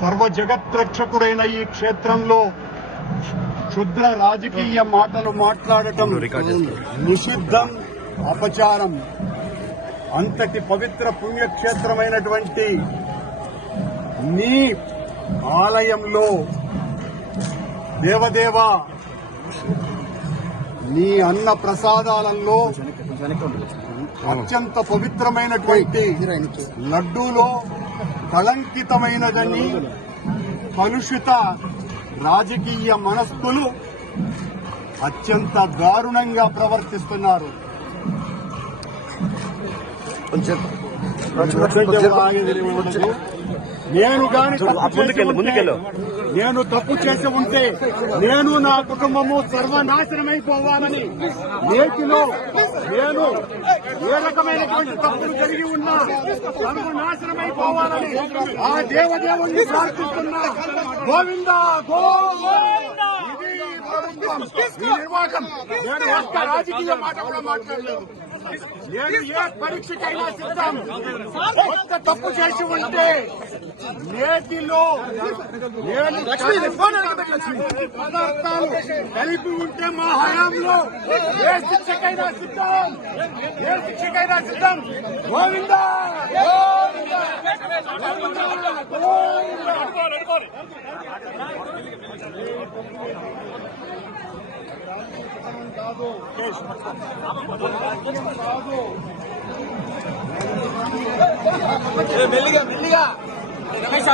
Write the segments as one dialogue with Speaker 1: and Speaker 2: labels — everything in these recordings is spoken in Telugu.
Speaker 1: సర్వ జగత్రక్షకుడైన ఈ క్షేత్రంలో క్షుద్ర రాజకీయ మాటలు మాట్లాడటం నిషిద్ధం అపచారం. అంతటి పవిత్ర పుణ్యక్షేత్రమైనటువంటి నీ ఆలయంలో దేవదేవ నీ అన్న ప్రసాదాలలో అత్యంత పవిత్రమైనటువంటి లడ్డూలో కళంకితమైనదని కలుషిత రాజకీయ మనస్కులు అత్యంత దారుణంగా ప్రవర్తిస్తున్నారు. నేను గాని నేను తప్పు చేసి ఉంటే నేను నా కుటుంబము సర్వనాశనమైపోవాలని నేటిలో నేను ఏ రకమైనటువంటి తప్పులు కలిగి ఉన్నా సర్వనాశనమైపోవాలని ఆ దేవదేవుణ్ణి ప్రార్థిస్తున్నా గోవింద ఈ నిర్వాహకం నేను ఒక్క రాజకీయ మాట కూడా మాట్లాడలేదు నేను ఏ పరీక్షకైనా సిద్ధం ఒక్క తప్పు చేసి ఉంటే నేటిలో నేను పదార్థాలు కలిపి ఉంటే మా హయాంలో ఏ శిక్షకైనా సిద్ధం ఏ శిక్షకైనా సిద్ధం గోవిందా గోవిందా గోవిందా
Speaker 2: మెల్లిగా మెల్లిగా రమేష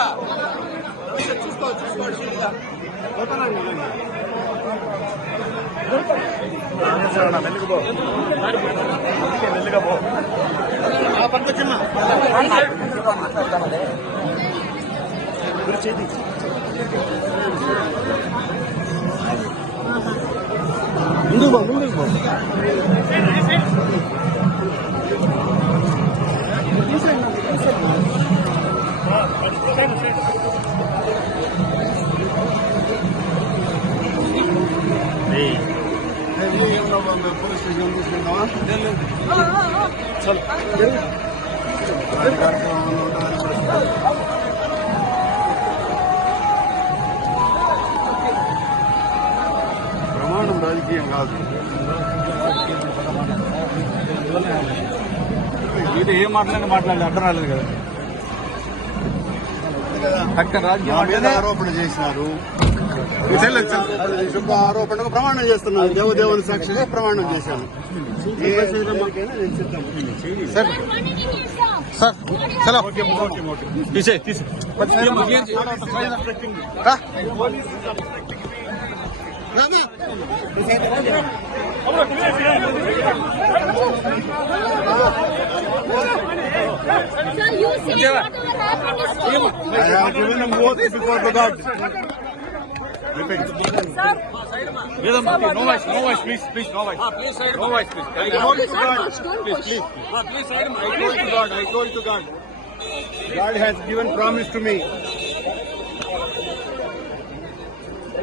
Speaker 2: చూసుకో చూసుకోండి మెల్లిగా ముందుకు పో ముందుకు పో
Speaker 1: పోలీస్ స్టేషన్ తీసుకెళ్తావా ప్రమాణం రాజకీయం కాదు.
Speaker 2: ఇది ఏం మాట్లాడి మాట్లాడలేదు అర్థం రాలేదు కదా. అక్కడ రాజకీయం
Speaker 1: ఆరోపణ చేసినారు. శుభ ఆరోపణకు ప్రమాణం చేస్తున్నాను దేవదేవుని సాక్షిగా ప్రమాణం చేశాను.
Speaker 2: సార్. సార్ చలో తీసే తీసే
Speaker 3: Sir, you say whatever happened is true.
Speaker 1: I have given him oath before the God.
Speaker 2: Sir, no voice, no voice, please, please, no
Speaker 1: voice. No voice,
Speaker 3: please. Please,
Speaker 2: please. Please.
Speaker 1: I told to God. I told to God. God has given promise to me.